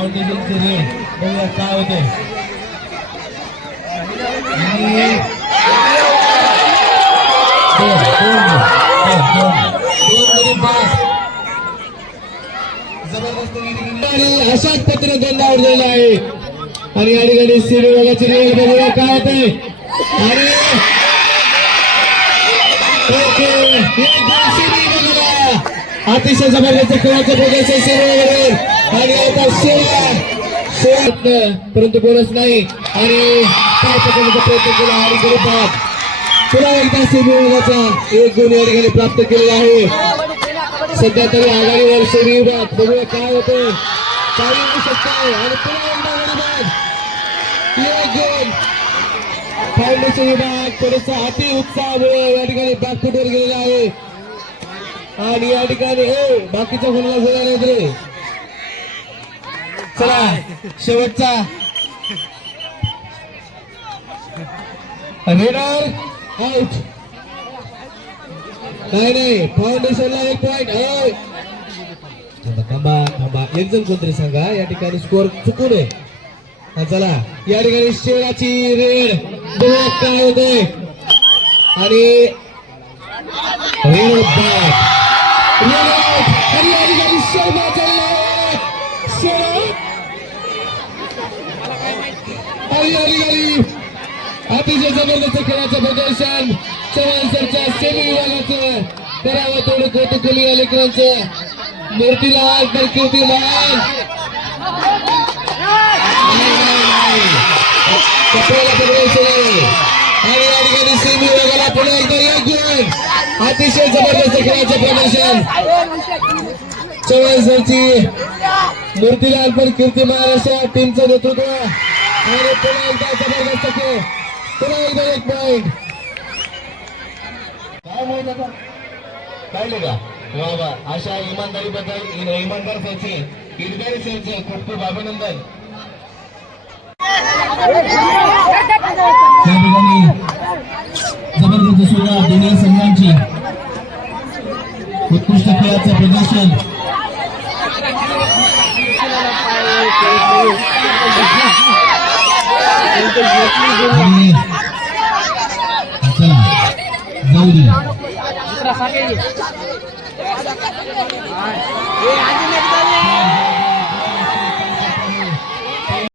फाउंडेशनचे रेड बघूया काय होते. अशाच पत्र दोन आवडलेला आहे आणि या ठिकाणी सीडी विभागाची रेड बघूया काय होते. आणि अतिशय जबरदस्त खेळाचं प्रदर्शन सुरू आणि आता परंतु बोनस नाही आणि काय पकडण्याचा प्रयत्न केला आणि गरीबात पुन्हा एकदा सीडी विभागाचा एक गुण या ठिकाणी प्राप्त केलेला आहे. सध्या तरी आघाडीवर सीडी विभाग बघूया काय होतं काय येऊ शकतं आणि पुन्हा एकदा गरीबात एक गुण फाउंडेशन विभाग थोडासा अति उत्साहामुळे या ठिकाणी बॅकफुटवर गेलेला आहे आणि या ठिकाणी बाकीच्या कोणाला गोळ्या नाही रे. चला शेवटचा रेडर आउट. नाही फाउंडेशनला एक पॉइंट. थांबा थांबा एक जण कोणतरी सांगा या ठिकाणी स्कोअर चुकू नये. चला या ठिकाणी शेराची रेड बघा काय होते आणि रेड बॅट आणि या ठिकाणी शर्मा आणि या ठिकाणी अतिशय जबरदस्त खेळाचं प्रदर्शन चव्हाण सरच्या सेमी विभागाचं करावं तेवढं कौतुक केलं या लेकरांचं. मूर्तीलाल तर कीर्तीलाल आणि या ठिकाणी सेमी विभागाला पुन्हा एकदा एक गुण. अतिशय जबरदस्त खेळाचं प्रदर्शन चव्हाण सरची मूर्तीलाल पण कीर्ती महाराष्ट्र टीमचं नेतृत्व आणि पुन्हा एकदा जबरदस्त खेळ पुन्हा एकदा एक पॉइंट. काय माहित आता कळले का वा वा. अशा इमानदारीबद्दल इमानदार सरचे इरगारी सरचे खूप खूप अभिनंदन. त्या ठिकाणी जबरदस्त सुरुवात दोन्ही संघांची उत्कृष्ट खेळाचं प्रदर्शन. जाऊ दे